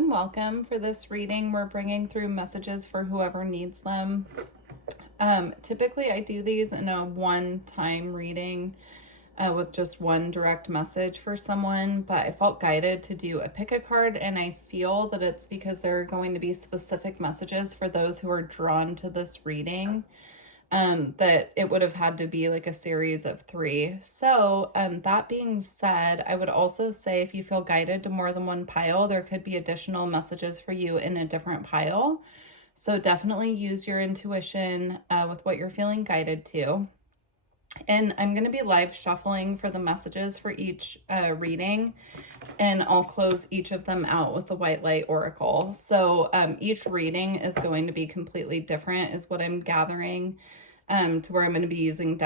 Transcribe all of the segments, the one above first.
and welcome. For this reading, we're bringing through messages for whoever needs them. Typically, I do these in a one-time reading with just one direct message for someone, but I felt guided to do a pick a card, and I feel that it's because there are going to be specific messages for those who are drawn to this reading. That it would have had to be like a series of 3. So that being said, I would also say if you feel guided to more than one pile, there could be additional messages for you in a different pile. So definitely use your intuition with what you're feeling guided to. And I'm going to be live shuffling for the messages for each reading, and I'll close each of them out with the white light oracle. So each reading is going to be completely different is what I'm gathering, to where I'm going to be using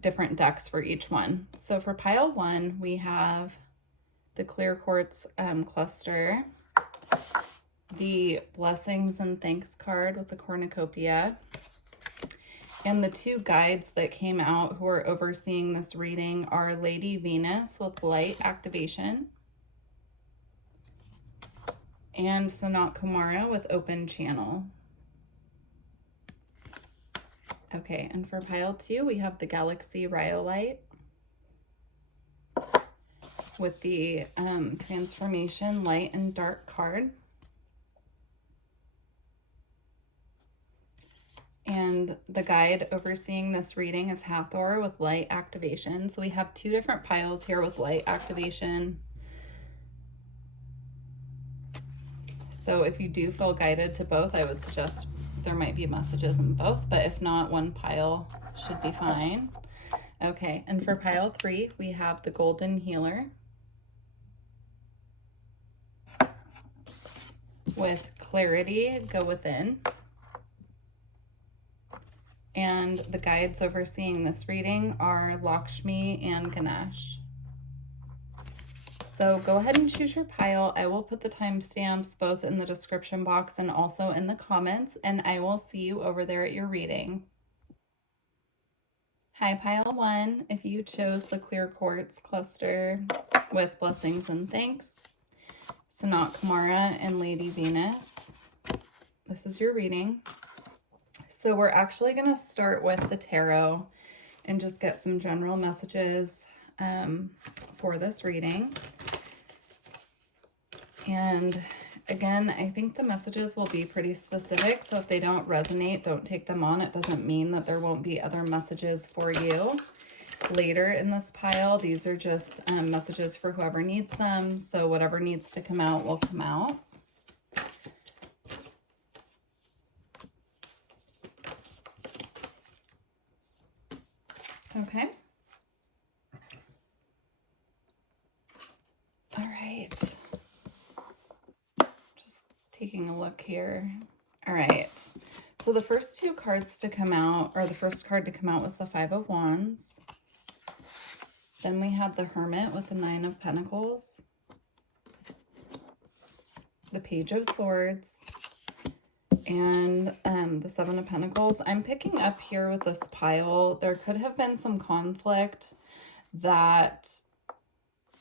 different decks for each one. So for pile 1, we have the clear quartz cluster, the blessings and thanks card with the cornucopia, and the 2 guides that came out who are overseeing this reading are Lady Venus with light activation and Sanat Kumara with open channel. Okay, and for pile 2, we have the Galaxy Rhyolite with the transformation light and dark card. And the guide overseeing this reading is Hathor with light activation. So we have 2 different piles here with light activation. So if you do feel guided to both, I would suggest there might be messages in both, but if not, one pile should be fine. Okay, and for pile 3, we have the Golden Healer with clarity, go within. And the guides overseeing this reading are Lakshmi and Ganesh. So go ahead and choose your pile. I will put the timestamps both in the description box and also in the comments, and I will see you over there at your reading. Hi, pile 1. If you chose the clear quartz cluster with blessings and thanks, Sanat Kumara and Lady Venus, this is your reading. So we're actually going to start with the tarot and just get some general messages for this reading. And again, I think the messages will be pretty specific. So if they don't resonate, don't take them on. It doesn't mean that there won't be other messages for you later in this pile. These are just messages for whoever needs them. So whatever needs to come out will come out. Okay. All right. Just taking a look here. All right. So the first 2 cards to come out, or the first card to come out, was the 5 of Wands. Then we had the Hermit with the 9 of Pentacles, the Page of Swords, and the 7 of Pentacles. I'm picking up here with this pile, there could have been some conflict that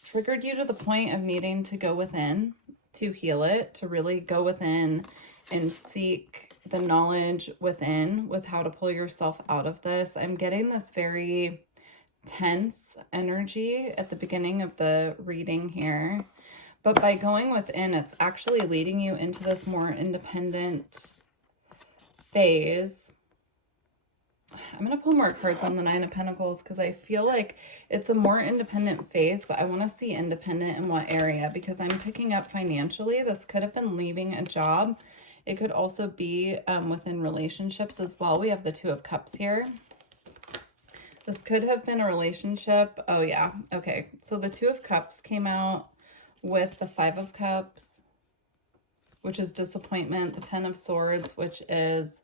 triggered you to the point of needing to go within to heal it, to really go within and seek the knowledge within with how to pull yourself out of this. I'm getting this very tense energy at the beginning of the reading here. But by going within, it's actually leading you into this more independent phase. I'm going to pull more cards on the 9 of Pentacles because I feel like it's a more independent phase, but I want to see independent in what area, because I'm picking up financially. This could have been leaving a job. It could also be within relationships as well. We have the 2 of Cups here. This could have been a relationship. Oh, yeah. Okay. So the 2 of Cups came out with the 5 of Cups, which is disappointment, the 10 of Swords, which is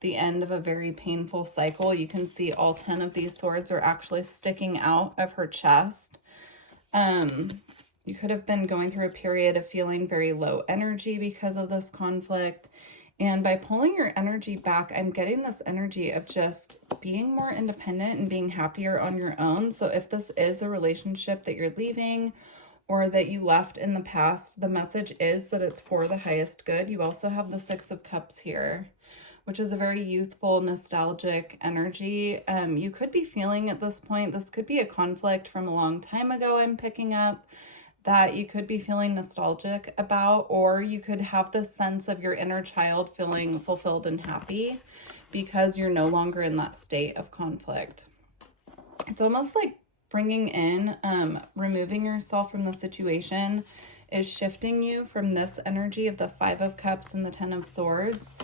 the end of a very painful cycle. You can see all 10 of these swords are actually sticking out of her chest. You could have been going through a period of feeling very low energy because of this conflict. And by pulling your energy back, I'm getting this energy of just being more independent and being happier on your own. So if this is a relationship that you're leaving, or that you left in the past, the message is that it's for the highest good. You also have the Six of Cups here, which is a very youthful, nostalgic energy. You could be feeling at this point, this could be a conflict from a long time ago I'm picking up, that you could be feeling nostalgic about, or you could have this sense of your inner child feeling fulfilled and happy because you're no longer in that state of conflict. It's almost like bringing in, removing yourself from the situation is shifting you from this energy of the Five of Cups and the Ten of Swords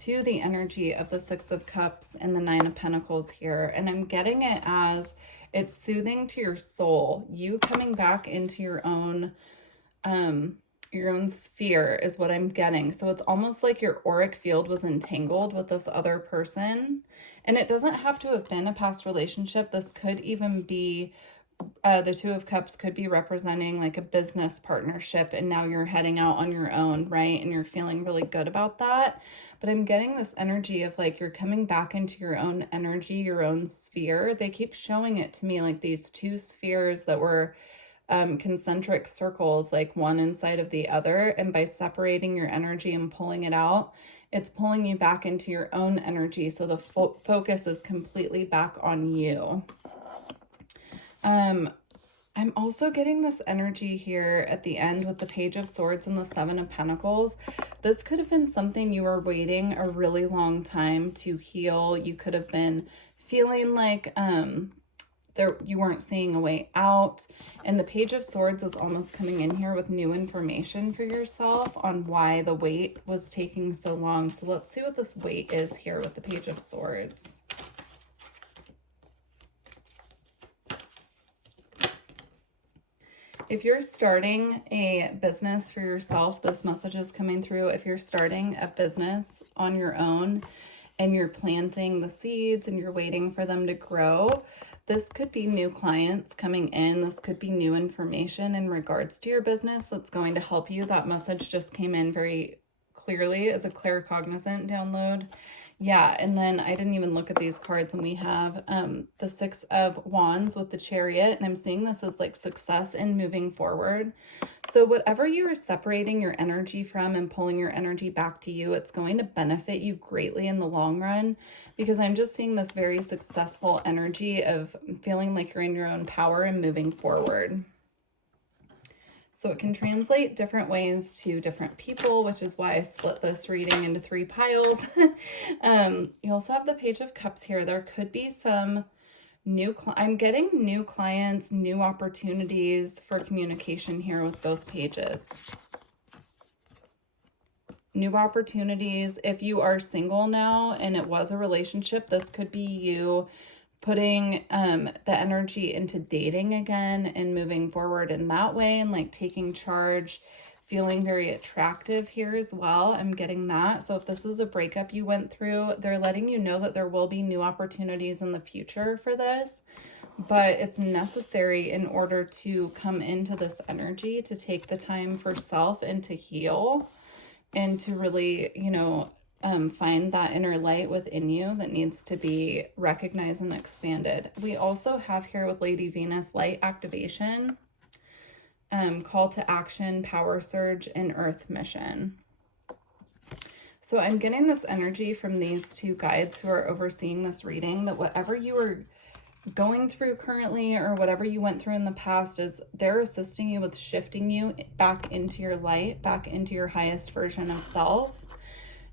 to the energy of the Six of Cups and the Nine of Pentacles here. And I'm getting it as it's soothing to your soul. You coming back into your own sphere is what I'm getting. So it's almost like your auric field was entangled with this other person. And it doesn't have to have been a past relationship. This could even be, the Two of Cups could be representing like a business partnership, and now you're heading out on your own, right? And you're feeling really good about that. But I'm getting this energy of like you're coming back into your own energy, your own sphere. They keep showing it to me like these two spheres that were concentric circles, like one inside of the other. And by separating your energy and pulling it out, it's pulling you back into your own energy. So the focus is completely back on you. I'm also getting this energy here at the end with the Page of Swords and the Seven of Pentacles. This could have been something you were waiting a really long time to heal. You could have been feeling like you weren't seeing a way out. And the Page of Swords is almost coming in here with new information for yourself on why the wait was taking so long. So let's see what this wait is here with the Page of Swords. If you're starting a business for yourself, this message is coming through. If you're starting a business on your own and you're planting the seeds and you're waiting for them to grow, this could be new clients coming in. This could be new information in regards to your business that's going to help you. That message just came in very clearly as a claircognizant download. Yeah, and then I didn't even look at these cards, and we have the Six of Wands with the Chariot, and I'm seeing this as like success in moving forward. So whatever you are separating your energy from and pulling your energy back to you, it's going to benefit you greatly in the long run, because I'm just seeing this very successful energy of feeling like you're in your own power and moving forward. So it can translate different ways to different people, which is why I split this reading into 3 piles. You also have the Page of Cups here. There could be some I'm getting new clients, new opportunities for communication here with both pages. New opportunities. If you are single now and it was a relationship, this could be you putting the energy into dating again and moving forward in that way, and like taking charge, feeling very attractive here as well. I'm getting that. So if this is a breakup you went through, they're letting you know that there will be new opportunities in the future for this, but it's necessary in order to come into this energy to take the time for self and to heal and to really, you know, find that inner light within you that needs to be recognized and expanded. We also have here with Lady Venus light activation, call to action, power surge, and earth mission. So I'm getting this energy from these 2 guides who are overseeing this reading, that whatever you are going through currently or whatever you went through in the past, is they're assisting you with shifting you back into your light, back into your highest version of self.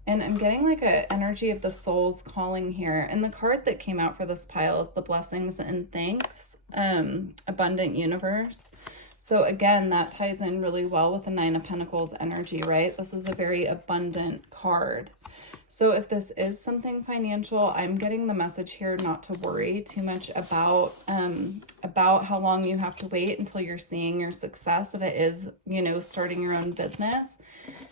And I'm getting like a energy of the soul's calling here. And the card that came out for this pile is the Blessings and Thanks, Abundant Universe. So again, that ties in really well with the Nine of Pentacles energy, right? This is a very abundant card. So if this is something financial, I'm getting the message here not to worry too much about how long you have to wait until you're seeing your success. If it is, you know, starting your own business,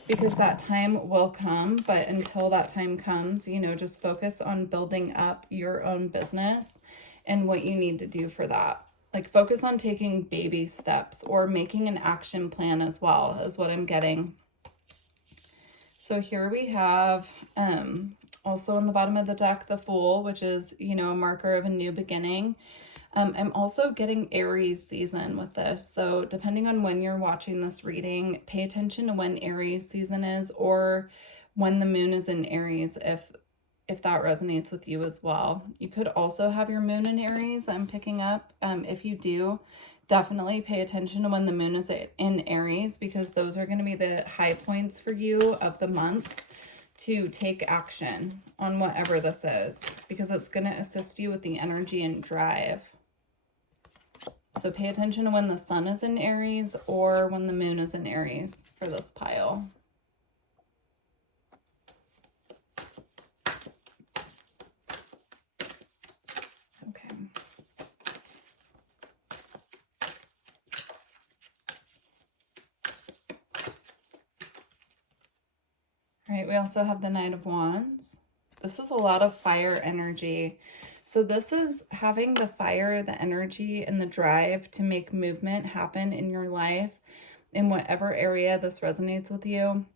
because that time will come. But until that time comes, you know, just focus on building up your own business and what you need to do for that. Like focus on taking baby steps or making an action plan as well, is what I'm getting. So here we have also on the bottom of the deck, the Fool, which is, you know, a marker of a new beginning. I'm also getting Aries season with this. So depending on when you're watching this reading, pay attention to when Aries season is, or when the moon is in Aries, if that resonates with you as well. You could also have your moon in Aries, I'm picking up. If you do, definitely pay attention to when the moon is in Aries, because those are going to be the high points for you of the month to take action on whatever this is, because it's going to assist you with the energy and drive. So pay attention to when the sun is in Aries or when the moon is in Aries for this pile. Okay. All right, we also have the Knight of Wands. This is a lot of fire energy. So this is having the fire, the energy, and the drive to make movement happen in your life in whatever area this resonates with you.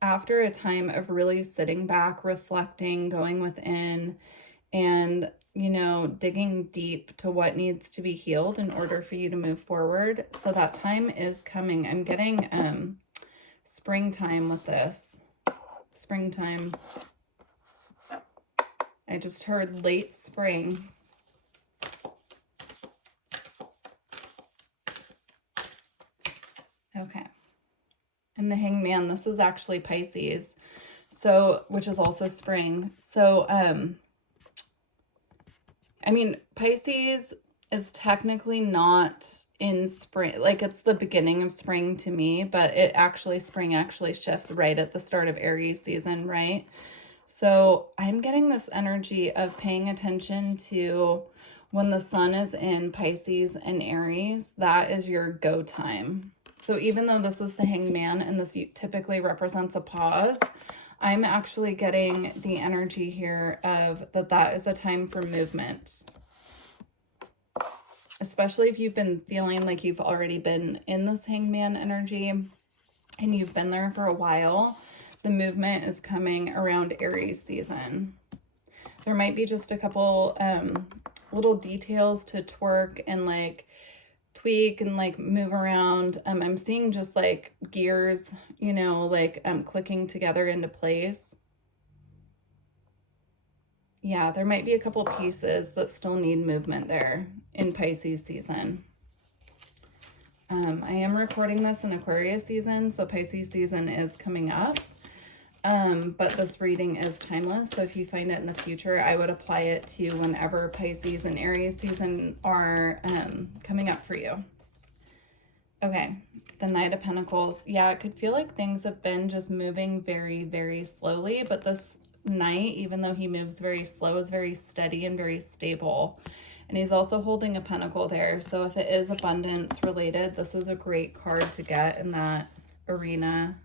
After a time of really sitting back, reflecting, going within, and, you know, digging deep to what needs to be healed in order for you to move forward. So that time is coming. I'm getting springtime with this. Springtime. I just heard late spring. Okay. And the Hangman, this is actually Pisces. So, which is also spring. So, I mean, Pisces is technically not in spring. Like, it's the beginning of spring to me, but spring actually shifts right at the start of Aries season, right? So I'm getting this energy of paying attention to when the sun is in Pisces and Aries, that is your go time. So even though this is the Hangman and this typically represents a pause, I'm actually getting the energy here of that is a time for movement. Especially if you've been feeling like you've already been in this Hangman energy and you've been there for a while, the movement is coming around Aries season. There might be just a couple little details to twerk and like tweak and like move around. I'm seeing just like gears, you know, like clicking together into place. Yeah, there might be a couple pieces that still need movement there in Pisces season. I am recording this in Aquarius season, so Pisces season is coming up. But this reading is timeless, so if you find it in the future, I would apply it to whenever Pisces and Aries season are coming up for you. Okay, the Knight of Pentacles. Yeah, it could feel like things have been just moving very, very slowly, but this Knight, even though he moves very slow, is very steady and very stable. And he's also holding a pentacle there, so if it is abundance related, this is a great card to get in that arena.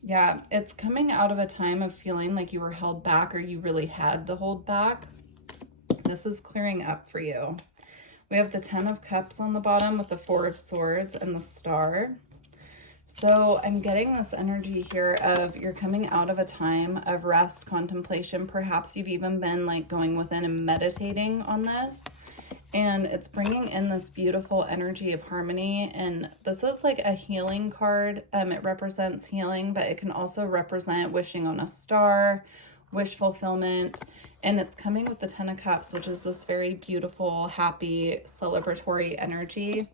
Yeah, it's coming out of a time of feeling like you were held back or you really had to hold back. This is clearing up for you. We have the 10 of Cups on the bottom with the 4 of Swords and the Star. So I'm getting this energy here of you're coming out of a time of rest, contemplation. Perhaps you've even been like going within and meditating on this. And it's bringing in this beautiful energy of harmony. And this is like a healing card. It represents healing, but it can also represent wishing on a star, wish fulfillment. And it's coming with the 10 of Cups, which is this very beautiful, happy, celebratory energy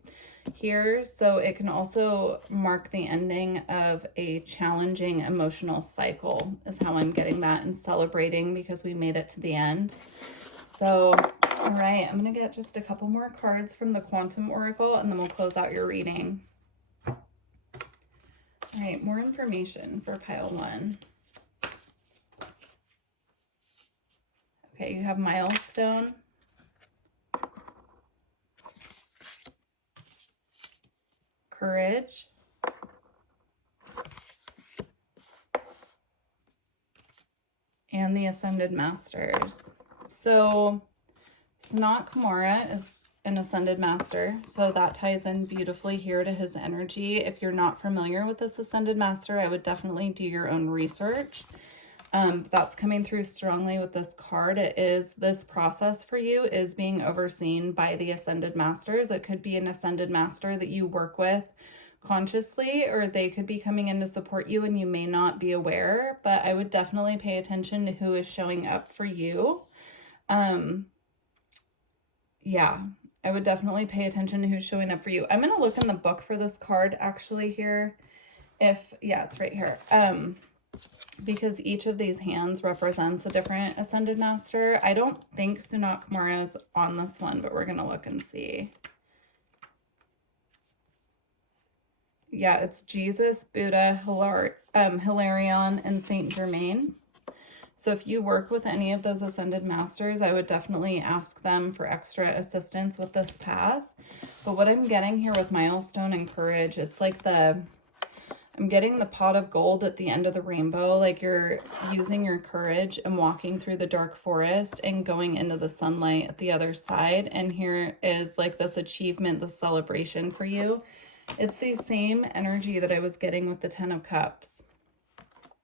here. So it can also mark the ending of a challenging emotional cycle is how I'm getting that, and celebrating because we made it to the end. So, all right, I'm going to get just a couple more cards from the Quantum Oracle, and then we'll close out your reading. All right, more information for pile 1. Okay, you have Milestone, Courage, and the Ascended Masters. So Sanat Kumara is an Ascended Master, so that ties in beautifully here to his energy. If you're not familiar with this Ascended Master, I would definitely do your own research. That's coming through strongly with this card. It is, this process for you is being overseen by the Ascended Masters. It could be an Ascended Master that you work with consciously, or they could be coming in to support you and you may not be aware, but I would definitely pay attention to who is showing up for you. Yeah, I would definitely pay attention to who's showing up for you. I'm going to look in the book for this card actually here. Yeah, it's right here. Because each of these hands represents a different Ascended Master. I don't think Sunak Kumara is on this one, but we're going to look and see. Yeah, it's Jesus, Buddha, Hilarion, and Saint Germain. So if you work with any of those Ascended Masters, I would definitely ask them for extra assistance with this path. But what I'm getting here with Milestone and Courage, it's like I'm getting the pot of gold at the end of the rainbow, like you're using your courage and walking through the dark forest and going into the sunlight at the other side. And here is like this achievement, this celebration for you. It's the same energy that I was getting with the 10 of Cups.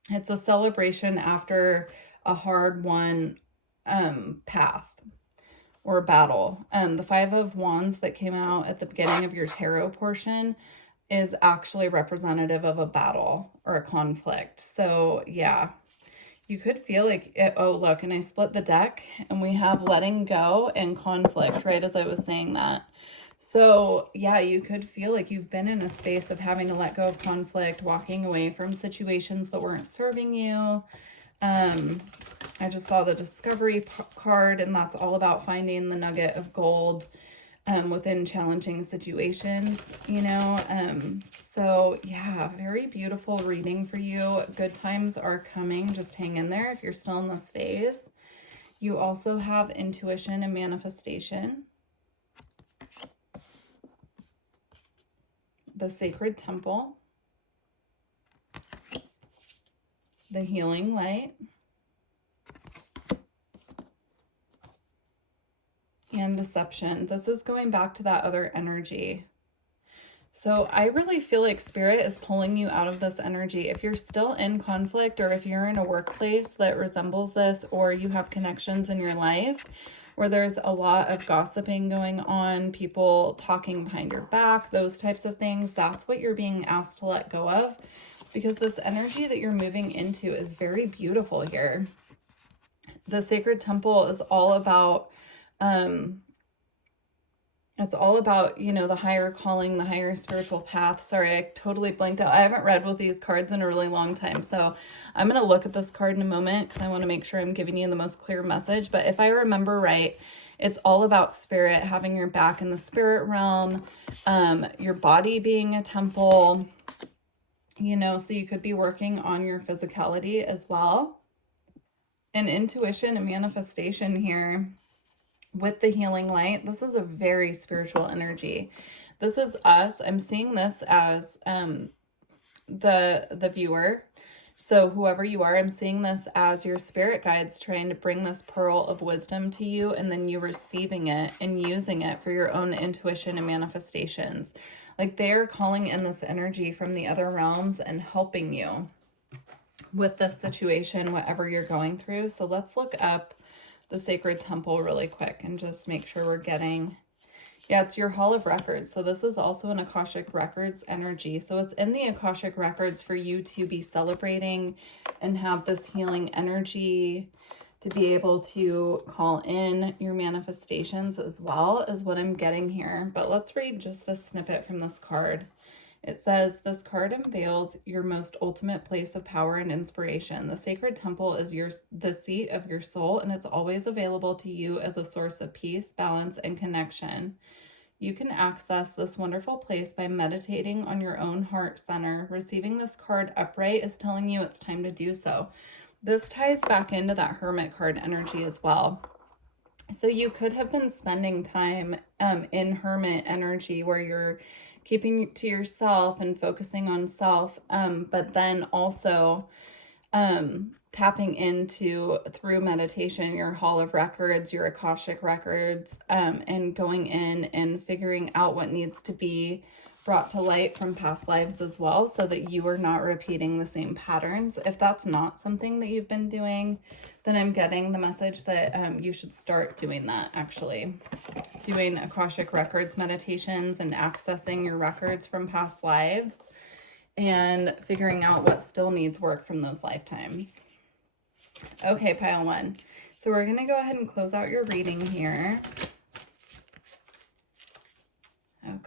It's a celebration after a hard-won path or battle. The 5 of Wands that came out at the beginning of your tarot portion is actually representative of a battle or a conflict. So yeah, you could feel like it. Oh, look, and I split the deck and we have letting go and conflict, right as I was saying that. So yeah, you could feel like you've been in a space of having to let go of conflict, walking away from situations that weren't serving you. I just saw the Discovery card, and that's all about finding the nugget of gold within challenging situations, you know. So yeah, very beautiful reading for you. Good times are coming. Just hang in there if you're still in this phase. You also have intuition and manifestation. The Sacred Temple. The Healing Light. And Deception. This is going back to that other energy. So I really feel like Spirit is pulling you out of this energy. If you're still in conflict, or if you're in a workplace that resembles this, or you have connections in your life where there's a lot of gossiping going on, people talking behind your back, those types of things, that's what you're being asked to let go of, because this energy that you're moving into is very beautiful here. The Sacred Temple is all about it's all about, you know, the higher calling, the higher spiritual path. Sorry, I totally blanked out. I haven't read with these cards in a really long time. So I'm going to look at this card in a moment because I want to make sure I'm giving you the most clear message. But if I remember right, it's all about spirit, having your back in the spirit realm, your body being a temple, you know, so you could be working on your physicality as well. And intuition and manifestation here. With the Healing Light, this is a very spiritual energy. This is us. I'm seeing this as the viewer. So whoever you are, I'm seeing this as your spirit guides trying to bring this pearl of wisdom to you, and then you receiving it and using it for your own intuition and manifestations. Like they're calling in this energy from the other realms and helping you with this situation, whatever you're going through. So let's look up the Sacred Temple really quick and just make sure we're getting, yeah, it's your Hall of Records. So this is also an Akashic Records energy. So it's in the Akashic Records for you to be celebrating and have this healing energy, to be able to call in your manifestations as well, as what I'm getting here. But let's read just a snippet from this card. It says, this card unveils your most ultimate place of power and inspiration. The Sacred Temple is the seat of your soul, and it's always available to you as a source of peace, balance, and connection. You can access this wonderful place by meditating on your own heart center. Receiving this card upright is telling you it's time to do so. This ties back into that Hermit card energy as well. So you could have been spending time in Hermit energy where you're keeping to yourself and focusing on self, but then also tapping into, through meditation, your Hall of Records, your Akashic Records, and going in and figuring out what needs to be brought to light from past lives as well, so that you are not repeating the same patterns. If that's not something that you've been doing, then I'm getting the message that you should start doing that, actually. Doing Akashic Records meditations and accessing your records from past lives and figuring out what still needs work from those lifetimes. Okay, pile 1. So we're going to go ahead and close out your reading here. Okay.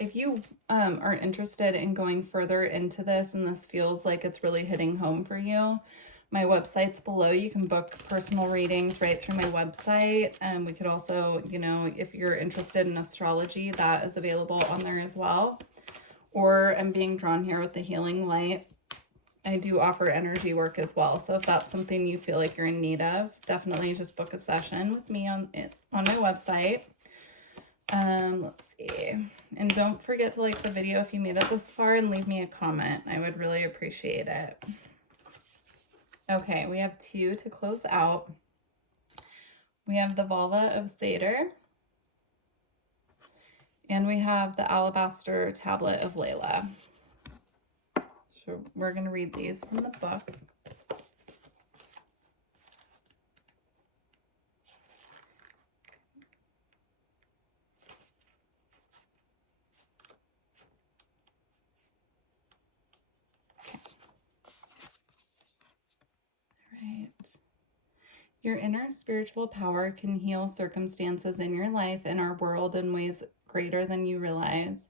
If you are interested in going further into this and this feels like it's really hitting home for you, my website's below. You can book personal readings right through my website. And we could also, you know, if you're interested in astrology, that is available on there as well. Or I'm being drawn here with the healing light. I do offer energy work as well. So if that's something you feel like you're in need of, definitely just book a session with me on my website. Let's see. And don't forget to like the video if you made it this far and leave me a comment. I would really appreciate it. Okay, we have 2 to close out. We have the Vulva of Satyr. And we have the Alabaster Tablet of Layla. So we're going to read these from the book. Right. Your inner spiritual power can heal circumstances in your life and our world in ways greater than you realize.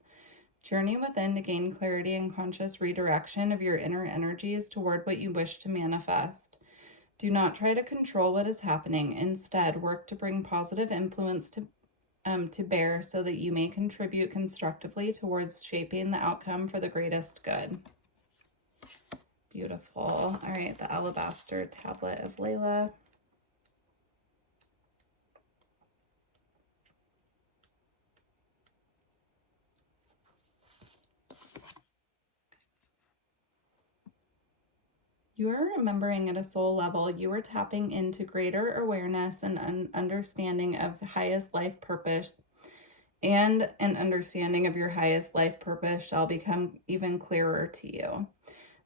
Journey within to gain clarity and conscious redirection of your inner energies toward what you wish to manifest. Do not try to control what is happening. Instead, work to bring positive influence to bear so that you may contribute constructively towards shaping the outcome for the greatest good. Beautiful. All right, the Alabaster Tablet of Layla. You are remembering at a soul level, you are tapping into greater awareness and understanding of highest life purpose, and an understanding of your highest life purpose shall become even clearer to you.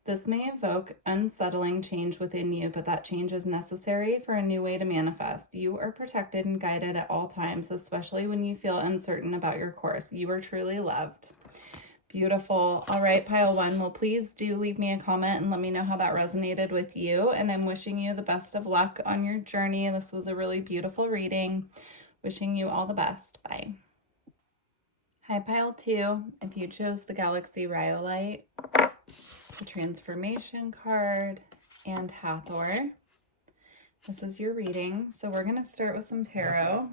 This may evoke unsettling change within you, but that change is necessary for a new way to manifest. You are protected and guided at all times, especially when you feel uncertain about your course. You are truly loved. Beautiful. All right, pile 1. Well, please do leave me a comment and let me know how that resonated with you. And I'm wishing you the best of luck on your journey. This was a really beautiful reading. Wishing you all the best. Bye. Hi, pile 2. If you chose the Galaxy Rhyolite, the Transformation card, and Hathor, this is your reading. So we're going to start with some tarot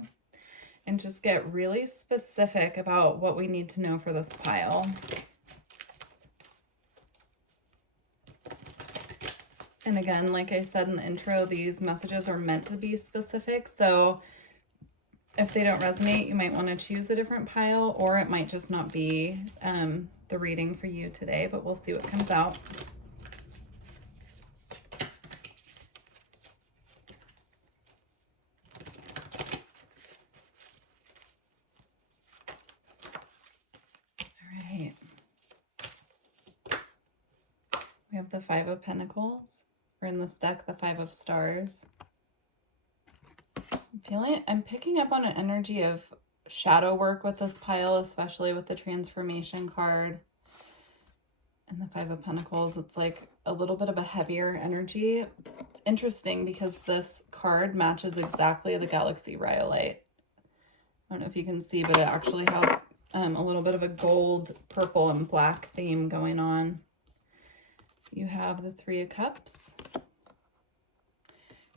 and just get really specific about what we need to know for this pile. And again, like I said in the intro, these messages are meant to be specific. So if they don't resonate, you might want to choose a different pile, or it might just not be the reading for you today, but we'll see what comes out. We have the 5 of Pentacles, or in this deck, the 5 of Stars. I'm picking up on an energy of shadow work with this pile, especially with the Transformation card and the 5 of Pentacles. It's like a little bit of a heavier energy. It's interesting because this card matches exactly the Galaxy Rhyolite. I don't know if you can see, but it actually has a little bit of a gold, purple, and black theme going on. You have the 3 of Cups,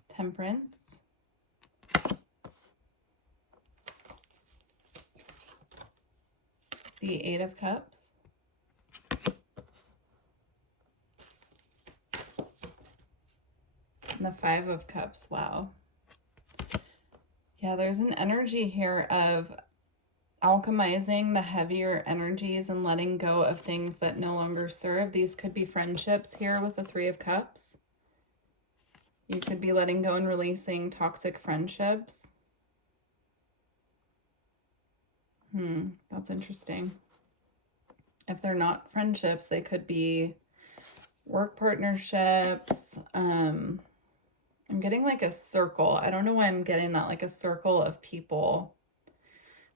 Temperance, the 8 of Cups, and the 5 of Cups. Wow. Yeah, there's an energy here of alchemizing the heavier energies and letting go of things that no longer serve. These could be friendships here with the 3 of Cups. You could be letting go and releasing toxic friendships. That's interesting. If they're not friendships, they could be work partnerships. I'm getting like a circle. I don't know why I'm getting that, like a circle of people.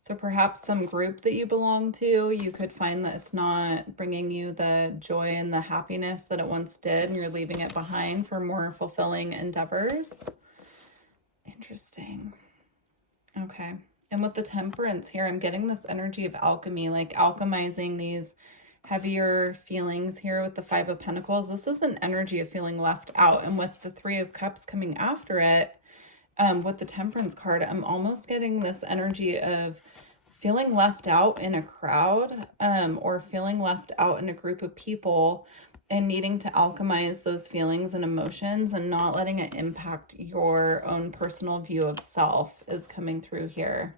So perhaps some group that you belong to, you could find that it's not bringing you the joy and the happiness that it once did, and you're leaving it behind for more fulfilling endeavors. Interesting. Okay. And with the temperance here, I'm getting this energy of alchemy, like alchemizing these heavier feelings here with the Five of Pentacles. This is an energy of feeling left out. And with the Three of Cups coming after it, with the Temperance card, I'm almost getting this energy of feeling left out in a crowd, or feeling left out in a group of people, and needing to alchemize those feelings and emotions and not letting it impact your own personal view of self is coming through here.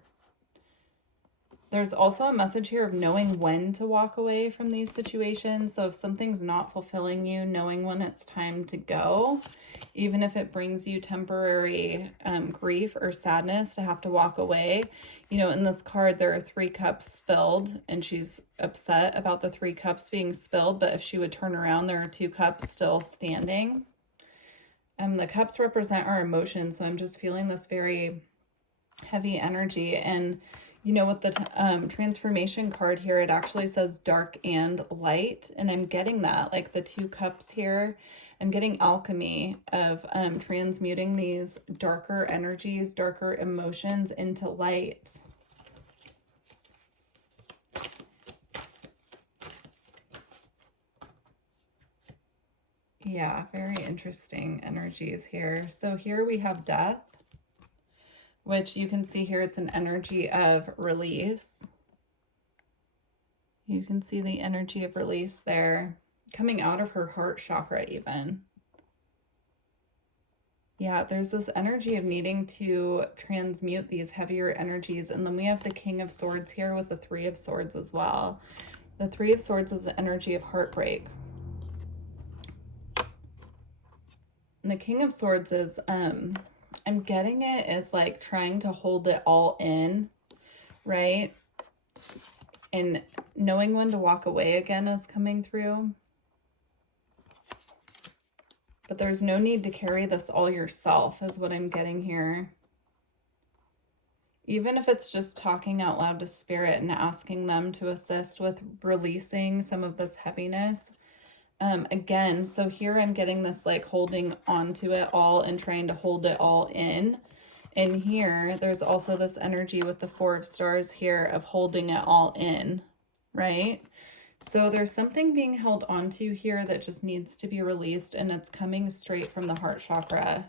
There's also a message here of knowing when to walk away from these situations. So if something's not fulfilling you, knowing when it's time to go, even if it brings you temporary grief or sadness to have to walk away. You know, in this card, there are 3 cups spilled, and she's upset about the 3 cups being spilled. But if she would turn around, there are 2 cups still standing. The cups represent our emotions. So I'm just feeling this very heavy energy. And you know, with the transformation card here, it actually says dark and light. And I'm getting that, like the 2 cups here, I'm getting alchemy of transmuting these darker energies, darker emotions into light. Yeah, very interesting energies here. So here we have death, which you can see here, it's an energy of release. You can see the energy of release there, coming out of her heart chakra even. Yeah, there's this energy of needing to transmute these heavier energies. And then we have the King of Swords here with the 3 of Swords as well. The 3 of Swords is the energy of heartbreak. And the King of Swords is, I'm getting it as like trying to hold it all in, right? And knowing when to walk away again is coming through. But there's no need to carry this all yourself is what I'm getting here. Even if it's just talking out loud to spirit and asking them to assist with releasing some of this heaviness. Again, so here I'm getting this like holding onto it all and trying to hold it all in. And here, there's also this energy with the 4 of Stars here of holding it all in, right? So there's something being held onto here that just needs to be released, and it's coming straight from the heart chakra.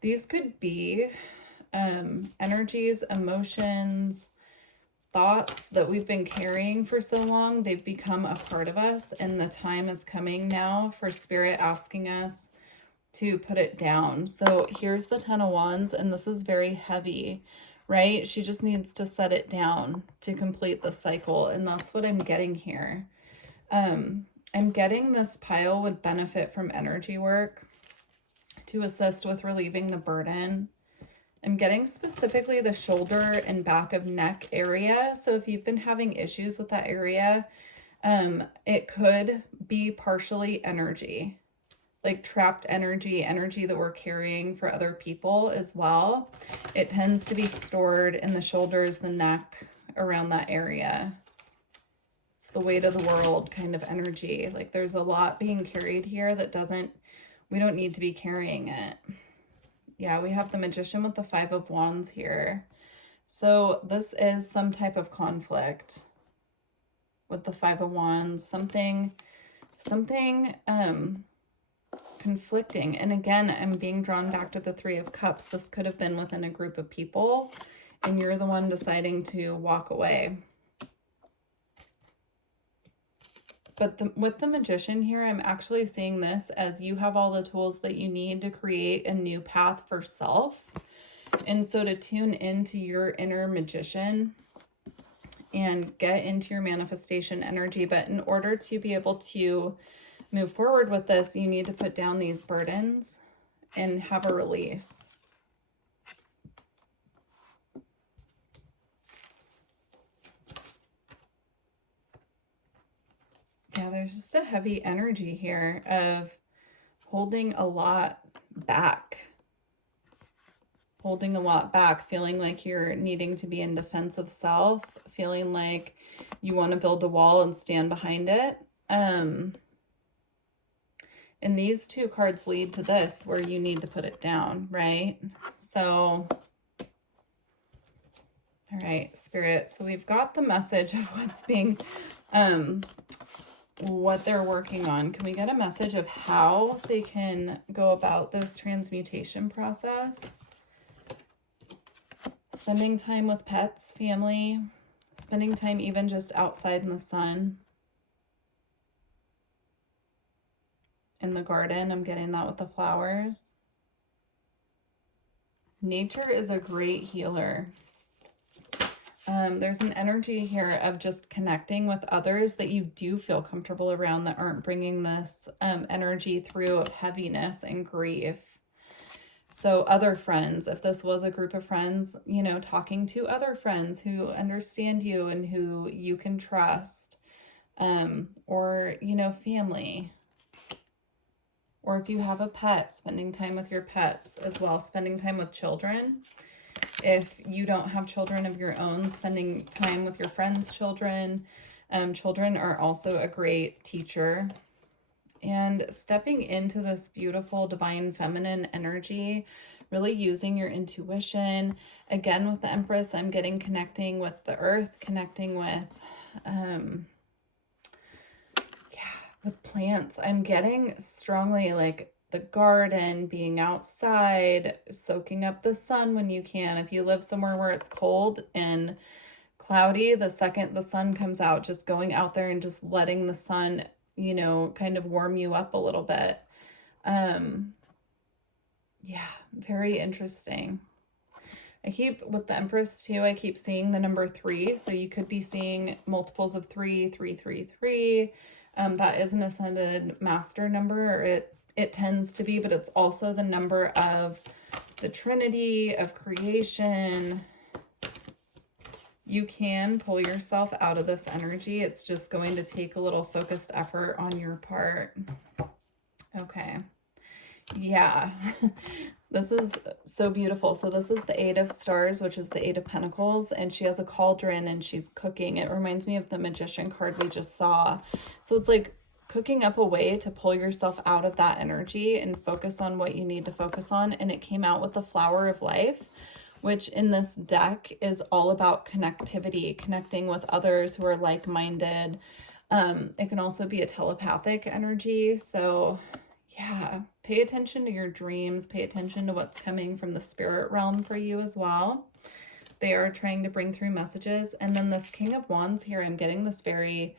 These could be energies, emotions, thoughts that we've been carrying for so long. They've become a part of us, and the time is coming now for Spirit asking us to put it down. So here's the 10 of Wands, and this is very heavy, right? She just needs to set it down to complete the cycle, and that's what I'm getting here. I'm getting this pile would benefit from energy work to assist with relieving the burden. I'm getting specifically the shoulder and back of neck area. So if you've been having issues with that area, it could be partially energy, like trapped energy, energy that we're carrying for other people as well. It tends to be stored in the shoulders, the neck, around that area. It's the weight of the world kind of energy. Like there's a lot being carried here that we don't need to be carrying it. Yeah, we have the Magician with the 5 of Wands here. So this is some type of conflict with the 5 of Wands. Something conflicting. And again, I'm being drawn back to the 3 of Cups. This could have been within a group of people, and you're the one deciding to walk away. But with the Magician here, I'm actually seeing this as you have all the tools that you need to create a new path for self. And so to tune into your inner magician and get into your manifestation energy. But in order to be able to move forward with this, you need to put down these burdens and have a release. Yeah, there's just a heavy energy here of holding a lot back. Holding a lot back, feeling like you're needing to be in defense of self, feeling like you want to build a wall and stand behind it. And these two cards lead to this, where you need to put it down, right? So, all right, Spirit. So we've got the message of what's being, what they're working on. Can we get a message of how they can go about this transmutation process? Spending time with pets, family, spending time even just outside in the sun. In the garden, I'm getting that with the flowers. Nature is a great healer. There's an energy here of just connecting with others that you do feel comfortable around, that aren't bringing this energy through of heaviness and grief. So other friends, if this was a group of friends, you know, talking to other friends who understand you and who you can trust, or, you know, family. Or if you have a pet, spending time with your pets as well, spending time with children. If you don't have children of your own, spending time with your friends' children. Children are also a great teacher. And stepping into this beautiful divine feminine energy, really using your intuition. Again, with the Empress, I'm getting connecting with the earth, connecting with, with plants. I'm getting strongly like the garden, being outside, soaking up the sun when you can. If you live somewhere where it's cold and cloudy, the second the sun comes out, just going out there and just letting the sun, you know, kind of warm you up a little bit. Yeah, very interesting. I keep, with the Empress too, I keep seeing the number 3. So you could be seeing multiples of 3, 3, 3, 3. That is an ascended master number, or it tends to be, but it's also the number of the Trinity, of creation. You can pull yourself out of this energy. It's just going to take a little focused effort on your part. Okay. Yeah. This is so beautiful. So this is the 8 of Stars, which is the 8 of Pentacles, and she has a cauldron and she's cooking. It reminds me of the Magician card we just saw. So it's like cooking up a way to pull yourself out of that energy and focus on what you need to focus on. And it came out with the Flower of Life, which in this deck is all about connectivity, connecting with others who are like-minded. It can also be a telepathic energy. So yeah, pay attention to your dreams, pay attention to what's coming from the spirit realm for you as well. They are trying to bring through messages. And then this King of Wands here, I'm getting this very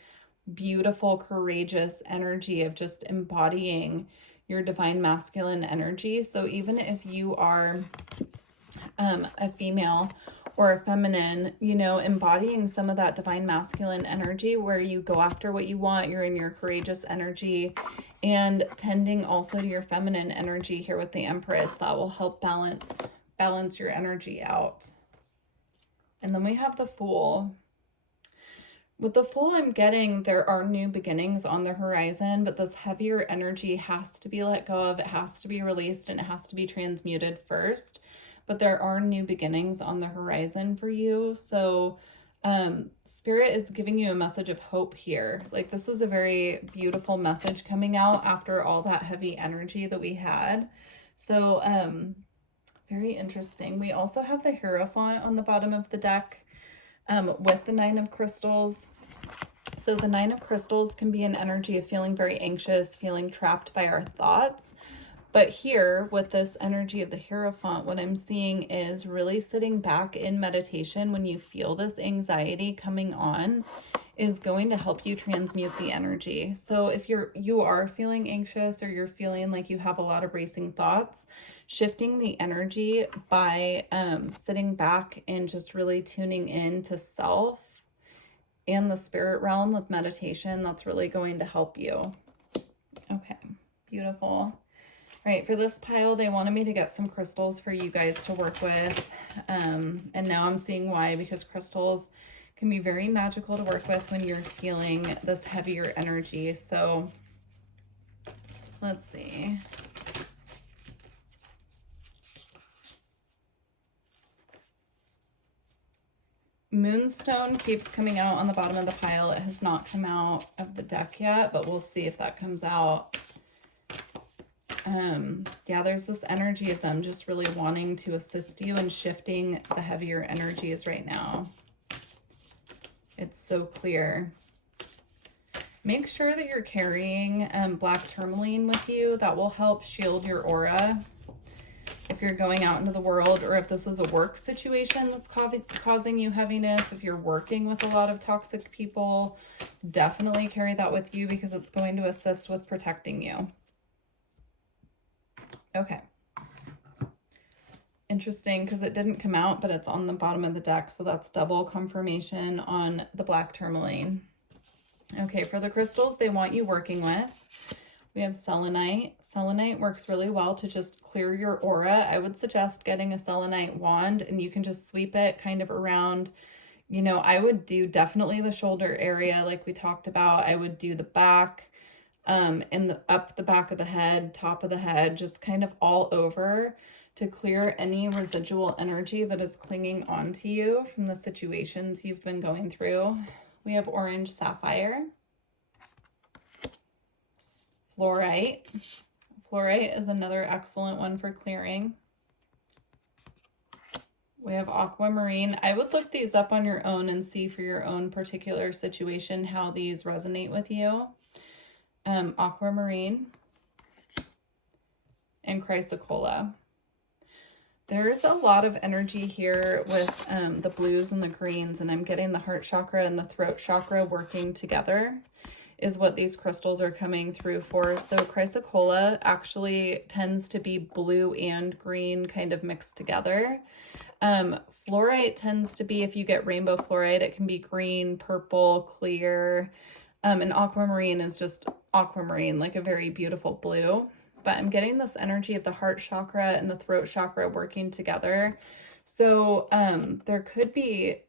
beautiful, courageous energy of just embodying your divine masculine energy. So even if you are a female or a feminine, you know, embodying some of that divine masculine energy where you go after what you want, you're in your courageous energy, and tending also to your feminine energy here with the Empress, that will help balance your energy out. And then we have the Fool. With the Fool, I'm getting there are new beginnings on the horizon, but this heavier energy has to be let go of, it has to be released, and it has to be transmuted first. But there are new beginnings on the horizon for you. So Spirit is giving you a message of hope here. Like, this is a very beautiful message coming out after all that heavy energy that we had. So very interesting. We also have the Hierophant on the bottom of the deck with the 9 of Crystals. So the 9 of Crystals can be an energy of feeling very anxious, feeling trapped by our thoughts. But here, with this energy of the Hierophant, what I'm seeing is really sitting back in meditation when you feel this anxiety coming on is going to help you transmute the energy. So if you are feeling anxious, or you're feeling like you have a lot of racing thoughts, shifting the energy by sitting back and just really tuning in to self and the spirit realm with meditation, that's really going to help you. Okay, beautiful. Right, for this pile, they wanted me to get some crystals for you guys to work with. And now I'm seeing why, because crystals can be very magical to work with when you're feeling this heavier energy. So let's see. Moonstone keeps coming out on the bottom of the pile. It has not come out of the deck yet, but we'll see if that comes out. Yeah, there's this energy of them just really wanting to assist you in shifting the heavier energies right now. It's so clear. Make sure that you're carrying black tourmaline with you. That will help shield your aura if you're going out into the world, or if this is a work situation that's causing you heaviness. If you're working with a lot of toxic people, definitely carry that with you, because it's going to assist with protecting you. Okay. Interesting, because it didn't come out, but it's on the bottom of the deck, so that's double confirmation on the black tourmaline. Okay, for the crystals they want you working with, we have selenite. Selenite works really well to just clear your aura. I would suggest getting a selenite wand, and you can just sweep it kind of around. You know, I would do definitely the shoulder area like we talked about. I would do the back, and up the back of the head, top of the head, just kind of all over to clear any residual energy that is clinging onto you from the situations you've been going through. We have orange sapphire. Fluorite. Fluorite is another excellent one for clearing. We have aquamarine. I would look these up on your own and see for your own particular situation how these resonate with you. Aquamarine and chrysocolla. There's a lot of energy here with the blues and the greens, and I'm getting the heart chakra and the throat chakra working together is what these crystals are coming through for. So chrysocolla actually tends to be blue and green kind of mixed together. Fluorite tends to be, if you get rainbow fluorite, it can be green, purple, clear. And aquamarine is just aquamarine, like a very beautiful blue. But I'm getting this energy of the heart chakra and the throat chakra working together. So there could be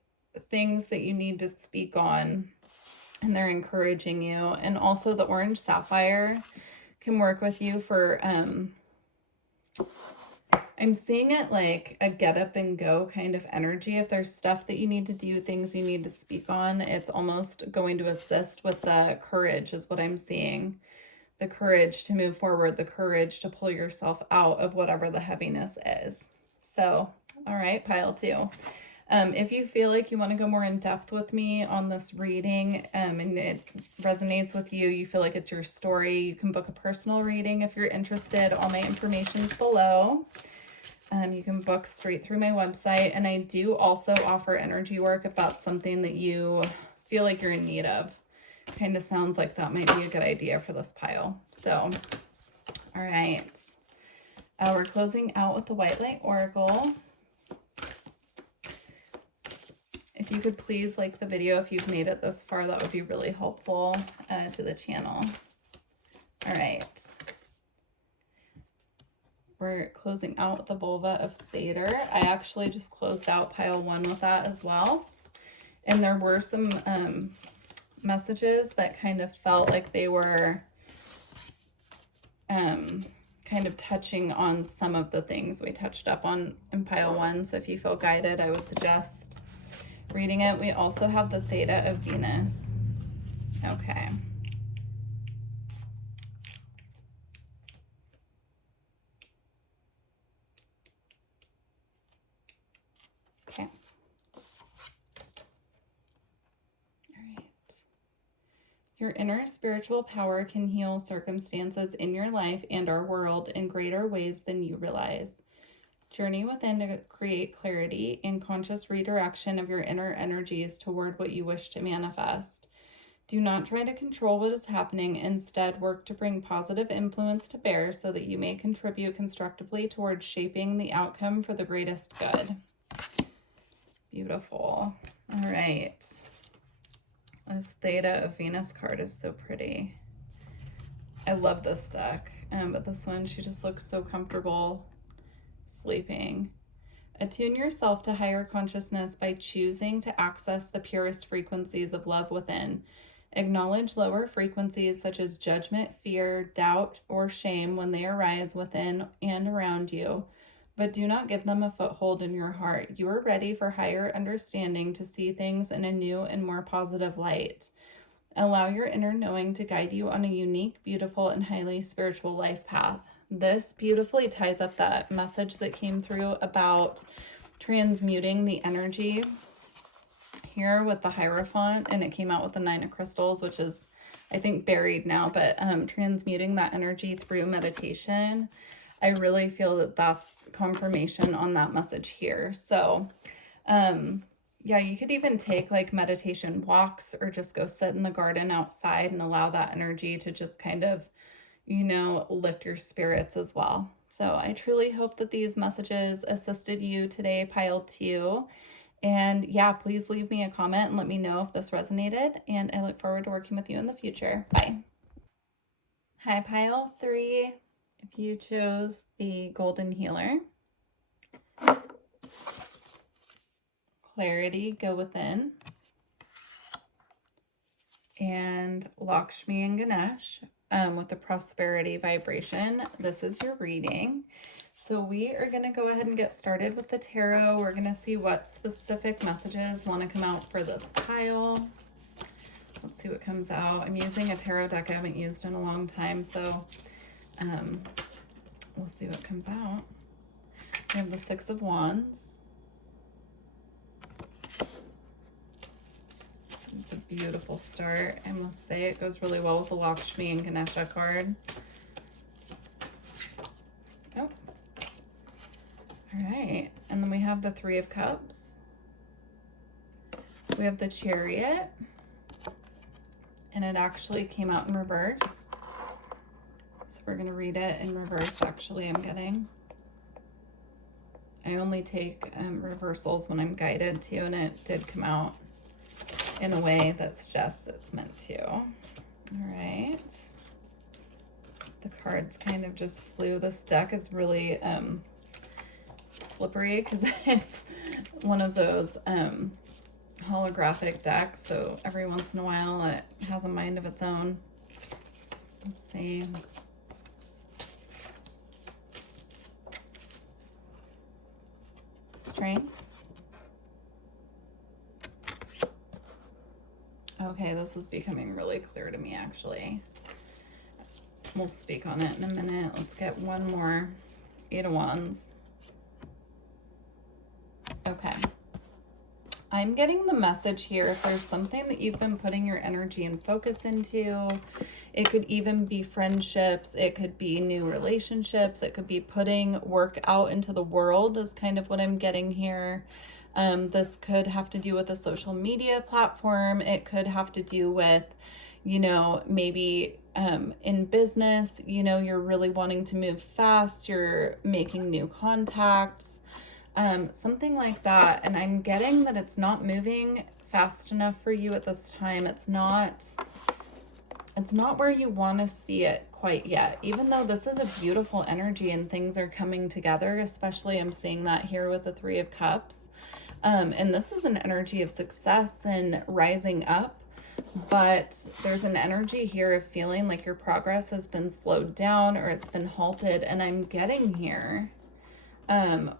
things that you need to speak on, and they're encouraging you. And also the orange sapphire can work with you for, I'm seeing it like a get up and go kind of energy. If there's stuff that you need to do, things you need to speak on, it's almost going to assist with the courage is what I'm seeing. The courage to move forward, the courage to pull yourself out of whatever the heaviness is. So, all right, pile 2. If you feel like you want to go more in depth with me on this reading, and it resonates with you, you feel like it's your story, you can book a personal reading if you're interested. All my information is below. You can book straight through my website, and I do also offer energy work if that's something that you feel like you're in need of. Kind of sounds like that might be a good idea for this pile. So, all right. We're closing out with the White Light Oracle. If you could please like the video if you've made it this far, that would be really helpful to the channel. All right. We're closing out with the Vulva of Satyr. I actually just closed out pile 1 with that as well. And there were some messages that kind of felt like they were kind of touching on some of the things we touched up on in pile 1. So if you feel guided, I would suggest reading it. We also have the Theta of Venus. Okay. Okay. All right. Your inner spiritual power can heal circumstances in your life and our world in greater ways than you realize. Journey within to create clarity and conscious redirection of your inner energies toward what you wish to manifest. Do not try to control what is happening. Instead, work to bring positive influence to bear so that you may contribute constructively towards shaping the outcome for the greatest good. Beautiful. All right. This Theta of Venus card is so pretty. I love this deck, but this one, she just looks so comfortable sleeping. Attune yourself to higher consciousness by choosing to access the purest frequencies of love within. Acknowledge lower frequencies such as judgment, fear, doubt, or shame when they arise within and around you, but do not give them a foothold in your heart. You are ready for higher understanding to see things in a new and more positive light. Allow your inner knowing to guide you on a unique, beautiful, and highly spiritual life path. This beautifully ties up that message that came through about transmuting the energy here with the Hierophant, and it came out with the 9 of Crystals, which is, I think, buried now, but transmuting that energy through meditation. I really feel that that's confirmation on that message here. So, yeah, you could even take like meditation walks or just go sit in the garden outside and allow that energy to just kind of, you know, lift your spirits as well. So I truly hope that these messages assisted you today, pile 2. And yeah, please leave me a comment and let me know if this resonated. And I look forward to working with you in the future. Bye. Hi, pile 3. If you chose the Golden Healer, Clarity, Go Within, and Lakshmi and Ganesh with the Prosperity vibration, this is your reading. So we are going to go ahead and get started with the tarot. We're going to see what specific messages want to come out for this pile. Let's see what comes out. I'm using a tarot deck I haven't used in a long time, so we'll see what comes out. We have the 6 of Wands. It's a beautiful start. I must say it goes really well with the Lakshmi and Ganesha card. Oh. All right. And then we have the 3 of Cups. We have the Chariot. And it actually came out in reverse. So we're going to read it in reverse, actually, I'm getting. I only take reversals when I'm guided to, and it did come out in a way that suggests it's meant to. All right. The cards kind of just flew. This deck is really slippery because it's one of those holographic decks, so every once in a while it has a mind of its own. Let's see. Strength. Okay, this is becoming really clear to me, actually. We'll speak on it in a minute. Let's get one more. 8 of Wands. Okay. I'm getting the message here. If there's something that you've been putting your energy and focus into, it could even be friendships. It could be new relationships. It could be putting work out into the world is kind of what I'm getting here. This could have to do with a social media platform. It could have to do with, you know, maybe in business, you know, you're really wanting to move fast. You're making new contacts, something like that. And I'm getting that it's not moving fast enough for you at this time. It's not where you want to see it quite yet, even though this is a beautiful energy and things are coming together. Especially I'm seeing that here with the 3 of Cups. And this is an energy of success and rising up, but there's an energy here of feeling like your progress has been slowed down or it's been halted. And I'm getting here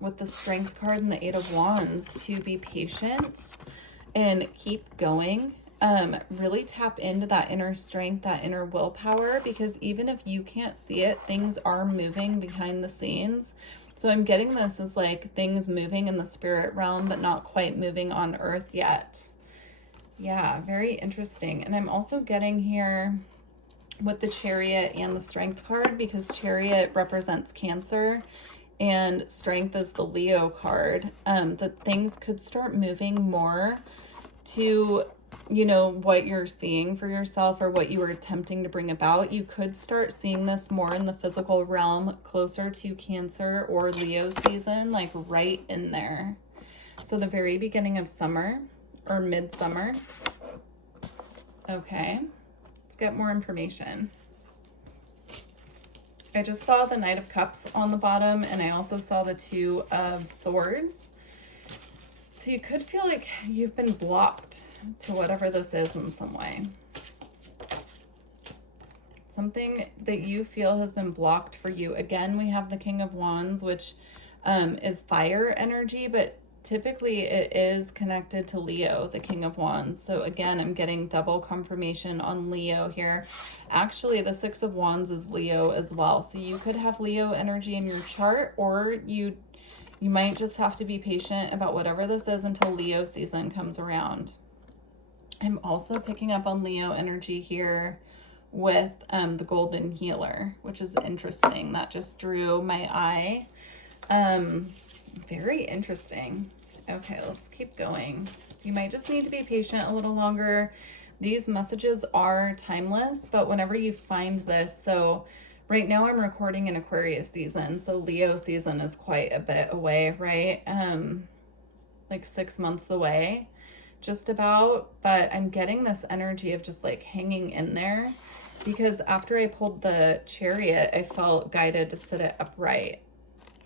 with the Strength card and the 8 of Wands to be patient and keep going. Really tap into that inner strength, that inner willpower, because even if you can't see it, things are moving behind the scenes. So I'm getting this as like things moving in the spirit realm, but not quite moving on earth yet. Yeah, very interesting. And I'm also getting here with the Chariot and the Strength card, because Chariot represents Cancer and Strength is the Leo card. That things could start moving more to, you know, what you're seeing for yourself or what you were attempting to bring about. You could start seeing this more in the physical realm, closer to Cancer or Leo season, like right in there. So the very beginning of summer or midsummer. Okay, let's get more information. I just saw the Knight of Cups on the bottom, and I also saw the Two of Swords. So you could feel like you've been blocked to whatever this is in some way. Something that you feel has been blocked for you. Again, we have the King of Wands, which is fire energy, but typically it is connected to Leo, the King of Wands. So again, I'm getting double confirmation on Leo here. Actually, the Six of Wands is Leo as well. So you could have Leo energy in your chart, or you might just have to be patient about whatever this is until Leo season comes around. I'm also picking up on Leo energy here with the Golden Healer, which is interesting. That just drew my eye. Very interesting. Okay, let's keep going. So you might just need to be patient a little longer. These messages are timeless, but whenever you find this, so right now I'm recording in Aquarius season, so Leo season is quite a bit away, right? Like 6 months away, just about. But I'm getting this energy of just like hanging in there, because after I pulled the Chariot, I felt guided to sit it upright.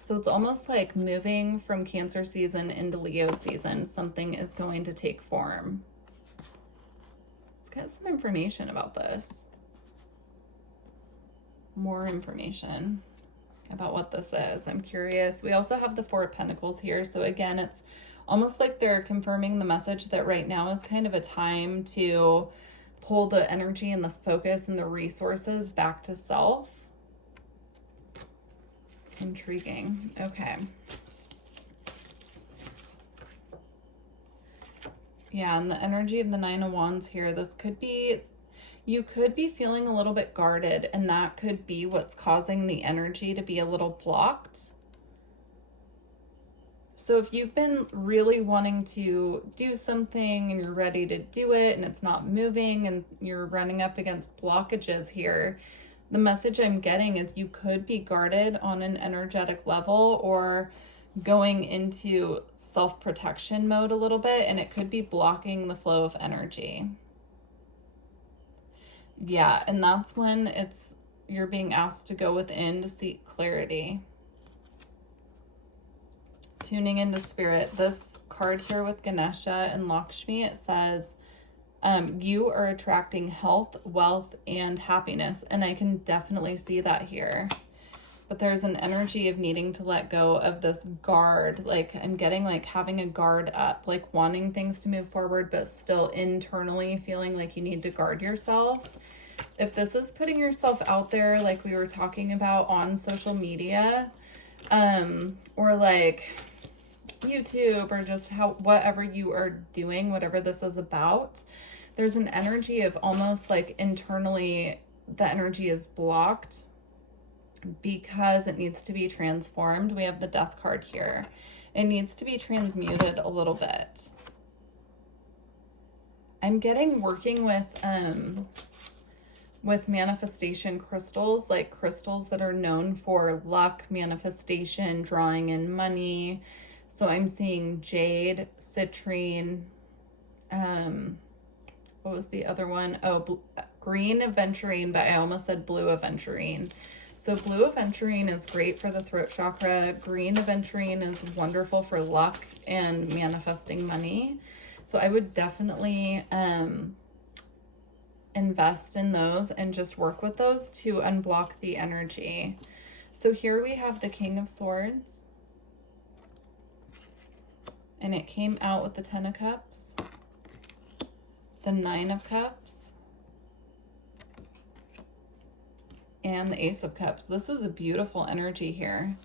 So it's almost like moving from Cancer season into Leo season. Something is going to take form. Let's get some information about this. More information about what this is. I'm curious. We also have the Four of Pentacles here. So again, it's almost like they're confirming the message that right now is kind of a time to pull the energy and the focus and the resources back to self. Intriguing. Okay. Yeah, and the energy of the Nine of Wands here, this could be, you could be feeling a little bit guarded, and that could be what's causing the energy to be a little blocked. So if you've been really wanting to do something and you're ready to do it and it's not moving and you're running up against blockages here, the message I'm getting is you could be guarded on an energetic level or going into self-protection mode a little bit, and it could be blocking the flow of energy. Yeah, and that's when you're being asked to go within to seek clarity. Tuning into spirit. This card here with Ganesha and Lakshmi, it says, you are attracting health, wealth, and happiness. And I can definitely see that here. But there's an energy of needing to let go of this guard. Like I'm getting like having a guard up, like wanting things to move forward, but still internally feeling like you need to guard yourself. If this is putting yourself out there, like we were talking about on social media, or like YouTube, or just whatever you are doing, whatever this is about, there's an energy of almost like internally the energy is blocked because it needs to be transformed. We have the Death card here. It needs to be transmuted a little bit. I'm getting working with manifestation crystals, like crystals that are known for luck, manifestation, drawing in money. So I'm seeing jade, citrine, what was the other one? Oh, green aventurine, but I almost said blue aventurine. So blue aventurine is great for the throat chakra. Green aventurine is wonderful for luck and manifesting money. So I would definitely invest in those and just work with those to unblock the energy. So here we have the King of Swords. And it came out with the Ten of Cups, the Nine of Cups, and the Ace of Cups. This is a beautiful energy here.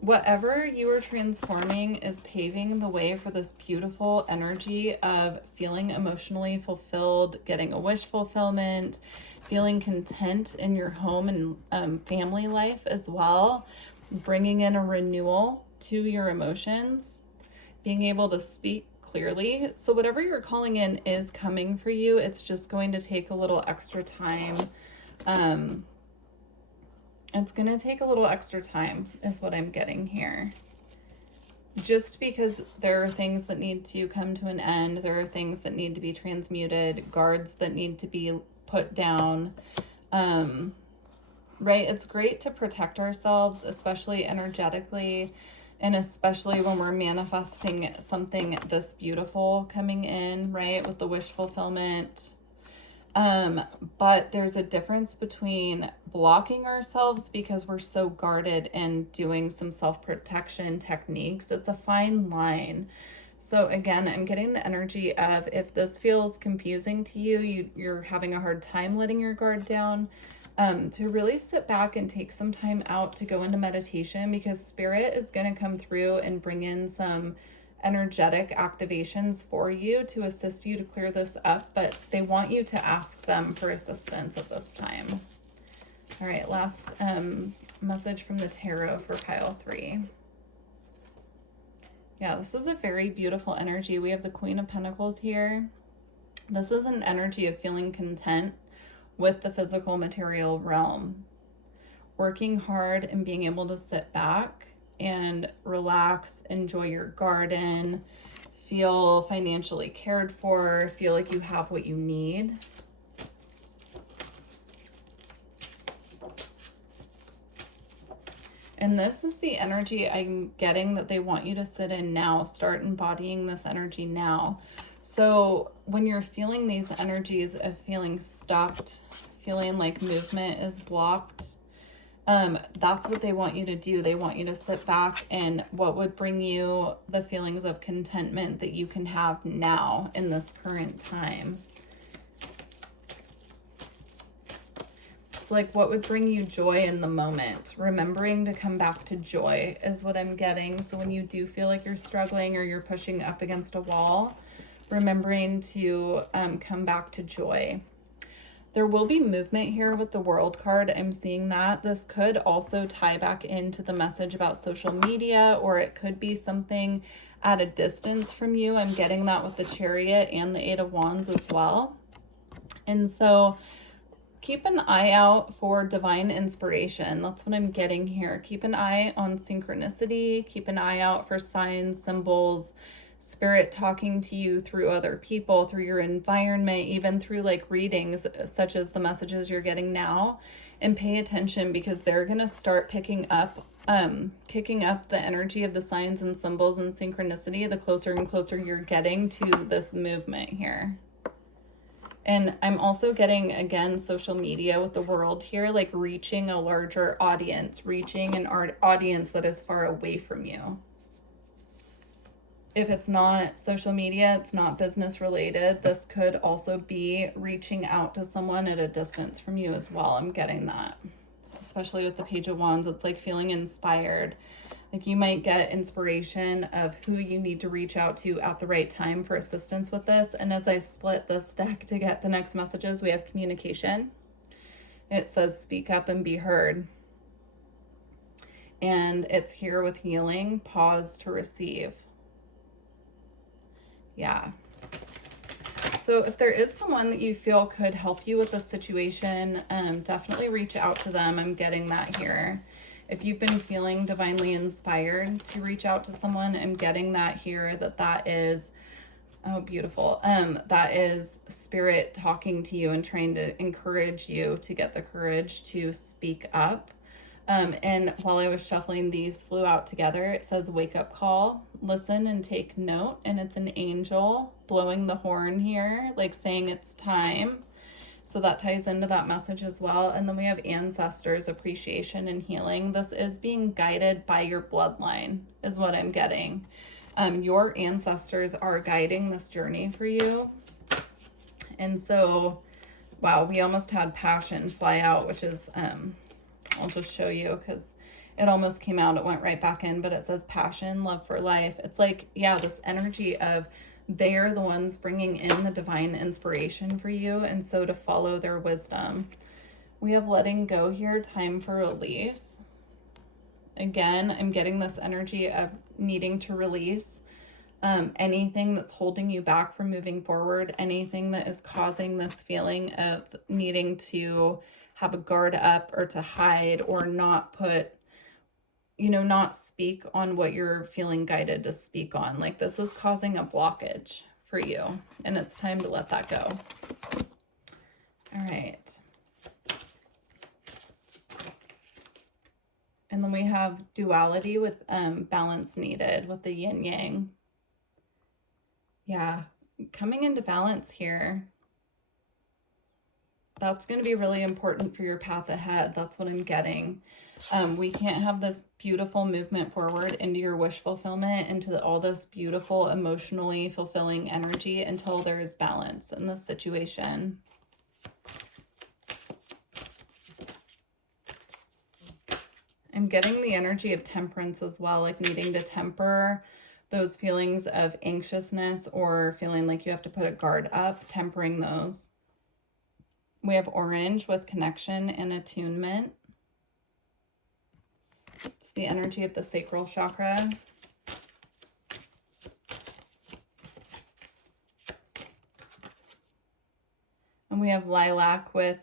Whatever you are transforming is paving the way for this beautiful energy of feeling emotionally fulfilled, getting a wish fulfillment, feeling content in your home and family life as well, bringing in a renewal to your emotions, being able to speak clearly. So whatever you're calling in is coming for you. It's just going to take a little extra time. It's going to take a little extra time is what I'm getting here. Just because there are things that need to come to an end. There are things that need to be transmuted, guards that need to be put down. right? It's great to protect ourselves, especially energetically, and especially when we're manifesting something this beautiful coming in, right? With the wish fulfillment. But there's a difference between blocking ourselves because we're so guarded and doing some self-protection techniques. It's a fine line. So again, I'm getting the energy of, if this feels confusing to you, you're having a hard time letting your guard down, to really sit back and take some time out to go into meditation, because Spirit is going to come through and bring in some energetic activations for you to assist you to clear this up, but they want you to ask them for assistance at this time. All right, last message from the tarot for pile 3. Yeah, this is a very beautiful energy. We have the Queen of Pentacles here. This is an energy of feeling content with the physical material realm, working hard and being able to sit back and relax, enjoy your garden, feel financially cared for, feel like you have what you need. And this is the energy I'm getting that they want you to sit in now. Start embodying this energy now. So when you're feeling these energies of feeling stuck, feeling like movement is blocked, that's what they want you to do. They want you to sit back, and what would bring you the feelings of contentment that you can have now in this current time. Like, what would bring you joy in the moment? Remembering to come back to joy is what I'm getting. So when you do feel like you're struggling or you're pushing up against a wall, remembering to come back to joy. There will be movement here with the World card. I'm seeing that. This could also tie back into the message about social media, or it could be something at a distance from you. I'm getting that with the Chariot and the Eight of Wands as well. And so keep an eye out for divine inspiration. That's what I'm getting here. Keep an eye on synchronicity. Keep an eye out for signs, symbols, Spirit talking to you through other people, through your environment, even through like readings, such as the messages you're getting now. And pay attention, because they're going to start kicking up the energy of the signs and symbols and synchronicity the closer and closer you're getting to this movement here. And I'm also getting, again, social media with the World here, like reaching a larger audience, reaching an audience that is far away from you. If it's not social media, it's not business related, this could also be reaching out to someone at a distance from you as well. I'm getting that, especially with the Page of Wands. It's like feeling inspired. Like you might get inspiration of who you need to reach out to at the right time for assistance with this. And as I split this deck to get the next messages, we have communication. It says speak up and be heard. And it's here with healing, pause to receive. Yeah. So if there is someone that you feel could help you with this situation, definitely reach out to them. I'm getting that here. If you've been feeling divinely inspired to reach out to someone, I'm getting that here, that is, oh, beautiful. That is Spirit talking to you and trying to encourage you to get the courage to speak up. And while I was shuffling, these flew out together. It says wake up call, listen and take note. And it's an angel blowing the horn here, like saying it's time. So that ties into that message as well. And then we have ancestors, appreciation and healing. This is being guided by your bloodline is what I'm getting. Your ancestors are guiding this journey for you. And so, wow, we almost had passion fly out, which is, I'll just show you because it almost came out. It went right back in, but it says passion, love for life. It's like, yeah, this energy of they're the ones bringing in the divine inspiration for you, and so to follow their wisdom. We have letting go here, time for release. Again, I'm getting this energy of needing to release anything that's holding you back from moving forward, anything that is causing this feeling of needing to have a guard up or to hide or not put, not speak on what you're feeling guided to speak on. Like this is causing a blockage for you, and it's time to let that go. All right. then we have duality with balance needed with the yin yang. Yeah, coming into balance here. That's going to be really important for your path ahead. That's what I'm getting. We can't have this beautiful movement forward into your wish fulfillment, into all this beautiful, emotionally fulfilling energy until there is balance in this situation. I'm getting the energy of temperance as well, like needing to temper those feelings of anxiousness or feeling like you have to put a guard up, tempering those. We have orange with connection and attunement. It's the energy of the sacral chakra. And we have lilac with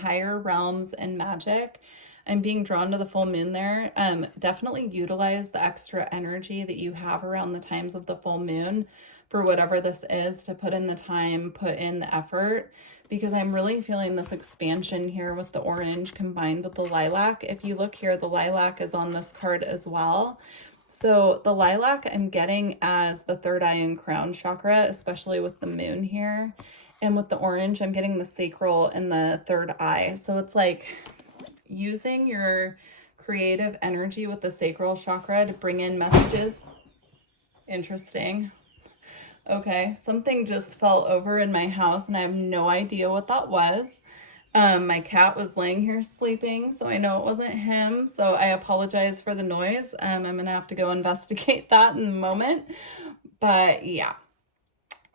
higher realms and magic. I'm being drawn to the full moon there. Definitely utilize the extra energy that you have around the times of the full moon for whatever this is, to put in the time, put in the effort, because I'm really feeling this expansion here with the orange combined with the lilac. If you look here, the lilac is on this card as well. So the lilac I'm getting as the third eye and crown chakra, especially with the moon here. And with the orange, I'm getting the sacral and the third eye. So it's like using your creative energy with the sacral chakra to bring in messages. Interesting. Okay, something just fell over in my house and I have no idea what that was. My cat was laying here sleeping, so I know it wasn't him. So I apologize for the noise. I'm gonna have to go investigate that in a moment. But yeah,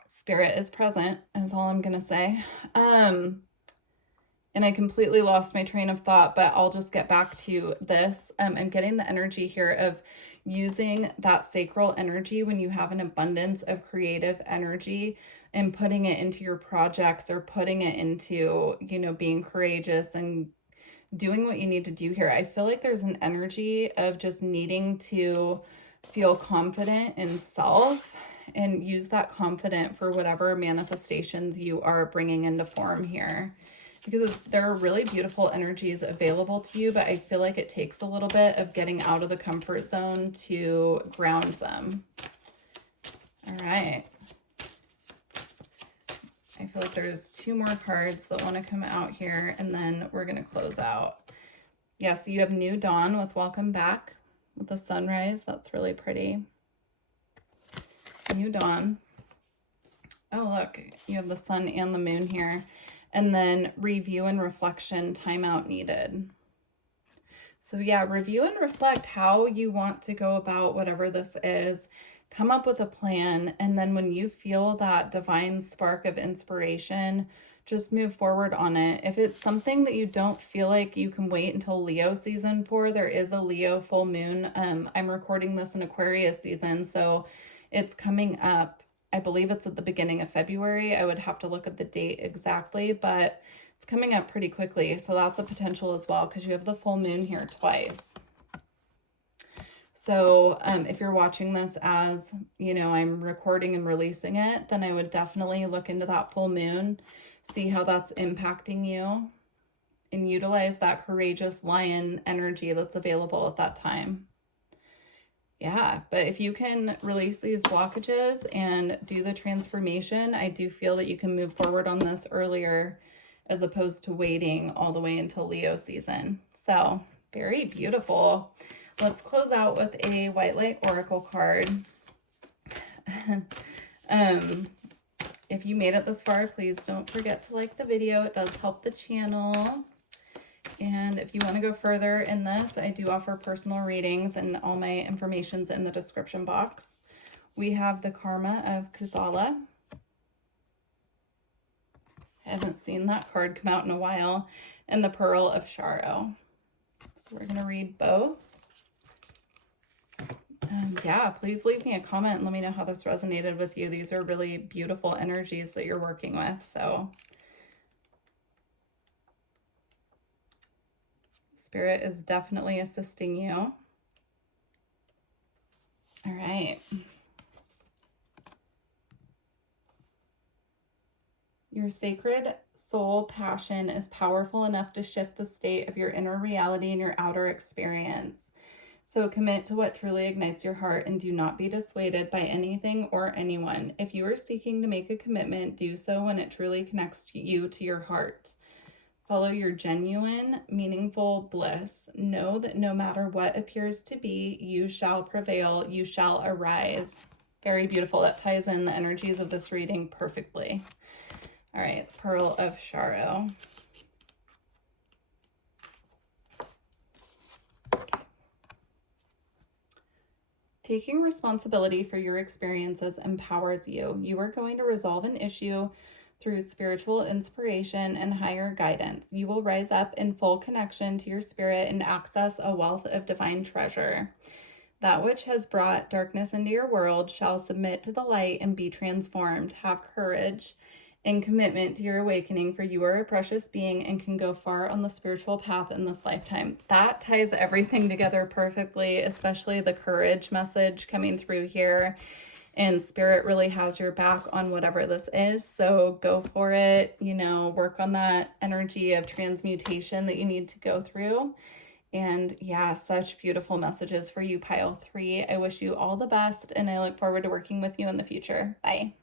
spirit is present is all I'm gonna say. And I completely lost my train of thought, but I'll just get back to this. I'm getting the energy here of using that sacral energy when you have an abundance of creative energy and putting it into your projects or putting it into, you know, being courageous and doing what you need to do here. I feel like there's an energy of just needing to feel confident in self and use that confidence for whatever manifestations you are bringing into form here. Because there are really beautiful energies available to you, but I feel like it takes a little bit of getting out of the comfort zone to ground them. All right. I feel like there's two more cards that want to come out here, and then we're going to close out. Yeah, so you have New Dawn with Welcome Back with the sunrise. That's really pretty. New Dawn. Oh, look, you have the sun and the moon here. And then review and reflection, timeout needed. So yeah, review and reflect how you want to go about whatever this is. Come up with a plan. And then when you feel that divine spark of inspiration, just move forward on it. If it's something that you don't feel like you can wait until Leo season for, there is a Leo full moon. I'm recording this in Aquarius season, so it's coming up. I believe it's at the beginning of February. I would have to look at the date exactly, but it's coming up pretty quickly. So that's a potential as well, because you have the full moon here twice. So if you're watching this as, you know, I'm recording and releasing it, then I would definitely look into that full moon, see how that's impacting you, and utilize that courageous lion energy that's available at that time. Yeah, but if you can release these blockages and do the transformation, I do feel that you can move forward on this earlier as opposed to waiting all the way until Leo season. So very beautiful. Let's close out with a White Light Oracle card. If you made it this far, please don't forget to like the video. It does help the channel. And if you want to go further in this, I do offer personal readings, and all my information's in the description box. We have the Karma of Kuthala. I haven't seen that card come out in a while. And the Pearl of Sharo. So we're going to read both. Yeah, please leave me a comment and let me know how this resonated with you. These are really beautiful energies that you're working with. So Spirit is definitely assisting you. All right. Your sacred soul passion is powerful enough to shift the state of your inner reality and your outer experience. So commit to what truly ignites your heart and do not be dissuaded by anything or anyone. If you are seeking to make a commitment, do so when it truly connects you to your heart. Follow your genuine, meaningful bliss. Know that no matter what appears to be, you shall prevail, you shall arise. Very beautiful. That ties in the energies of this reading perfectly. All right, Pearl of Sorrow. Taking responsibility for your experiences empowers you. You are going to resolve an issue through spiritual inspiration and higher guidance. You will rise up in full connection to your spirit and access a wealth of divine treasure. That which has brought darkness into your world shall submit to the light and be transformed. Have courage and commitment to your awakening, for you are a precious being and can go far on the spiritual path in this lifetime. That ties everything together perfectly, especially the courage message coming through here. And spirit really has your back on whatever this is. So go for it, work on that energy of transmutation that you need to go through. And yeah, such beautiful messages for you, pile 3. I wish you all the best, and I look forward to working with you in the future. Bye.